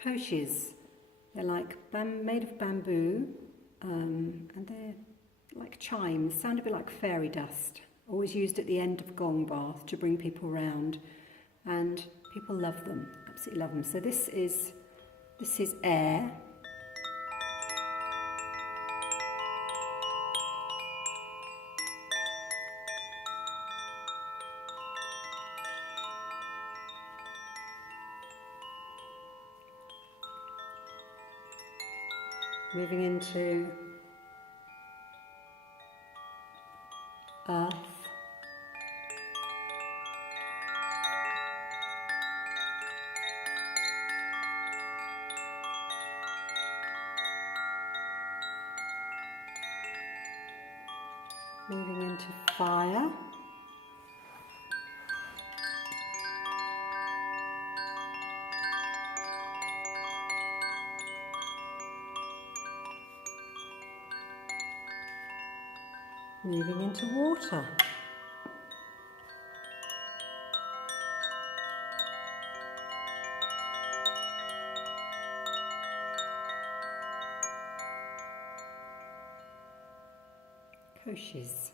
Koshis. They're like made of bamboo, and they're like chimes, sound a bit like fairy dust. Always used at the end of a gong bath to bring people round, and people love them, absolutely love them. So this is air. Moving into earth. Moving into fire. Moving into water. Koshis.